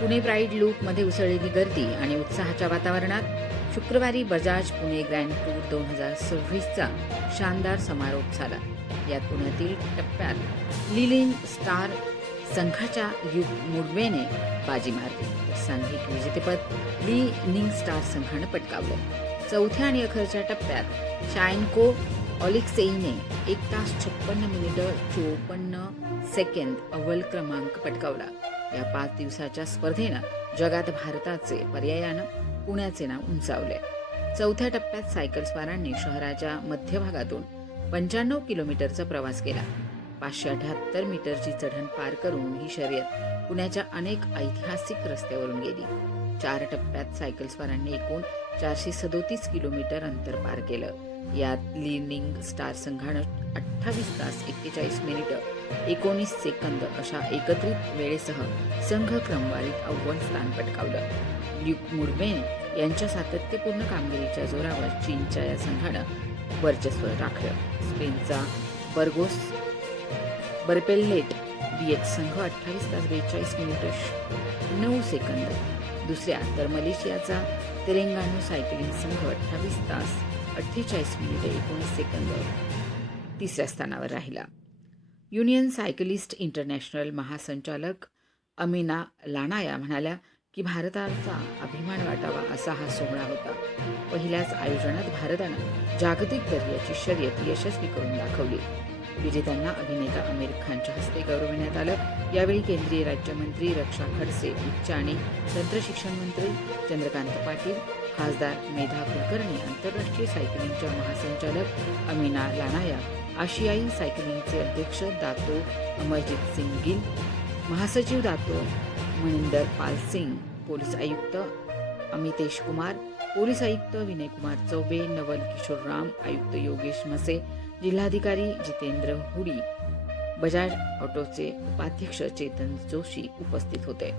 Pune pride लूपमध्ये उसळलेली गर्दी आणि उत्साहाच्या वातावरणात शुक्रवारी बजाज पुणे ग्रँड टूर 2026चा शानदार समारोप झाला. यात पुण्यातील टप्प्यात लिलिंग स्टार संघाच्या युग मुडवेने बाजी मारली. सांघिक विजेतेपद लिनिंग स्टार संघानं पटकावलं. चौथ्या आणि अखेरच्या टप्प्यात शायनको ऑलिक्सेईने 1 तास 56 मिनिटं 54 सेकंद अव्वल क्रमांक पटकावला. या 5 दिवसाच्या स्पर्धेनं जगात भारताचे पर्यायानं पुण्याचे नाव उंचावले. चौथ्या टप्प्यात सायकलस्वारांनी शहराच्या मध्यभागातून 95 किलोमीटरचा प्रवास केला. 578 मीटरची चढण पार करून ही शर्यत पुण्याच्या अनेक ऐतिहासिक रस्त्यावरून गेली. 4 टप्प्यात सायकलस्वारांनी एकूण 437 किलोमीटर अंतर पार केलं. यात लिनिंग स्टार संघानं 28 तास 41 मिनिटं 19 सेकंद अशा एकत्रित वेळेसह संघ क्रमवारीत अव्वल स्थान पटकावलं. ल्यूक मुडवेन यांच्या सातत्यपूर्ण कामगिरीच्या जोरावर चीनच्या या संघानं वर्चस्व राखलं. स्पेनचा बर्गोस बरपेल्लेट बीएच संघ 28 तास 42 मिनिटं 9 सेकंद दुसऱ्या, तर मलेशियाचा तेरेंगानो सायकलिंग संघ 28 तास 48 मिनिटे 19 सेकंद तिसऱ्या स्थानावर राहिला. युनियन सायकलिस्ट इंटरनॅशनल महासंचालक अमिना लानाया म्हणाल्या की भारताचा अभिमान वाटावा असा हा सोहळा होता. पहिल्याच आयोजनात भारतानं जागतिक दर्जाची शर्यत यशस्वी करून दाखवली. विजेत्यांना अभिनेता आमिर खानच्या हस्ते गौरविण्यात आलं. यावेळी केंद्रीय राज्यमंत्री रक्षा खडसे, उच्च आणि तंत्रशिक्षण मंत्री चंद्रकांत पाटील, खासदार मेधा कुलकर्णी, आंतरराष्ट्रीय सायकलिंगच्या महासंचालक अमिना लानाया, आशियाई सायकलिंगचे अध्यक्ष दातो अमरजीत सिंग गिल, महासचिव दातो मनिंदर पाल सिंग, पोलीस आयुक्त अमितेश कुमार, पोलीस आयुक्त विनय कुमार चौबे, नवल किशोर राम, आयुक्त योगेश मसे, जिल्हाधिकारी जितेंद्र हुडी, बजाज ऑटोचे उपाध्यक्ष चेतन जोशी उपस्थित होते.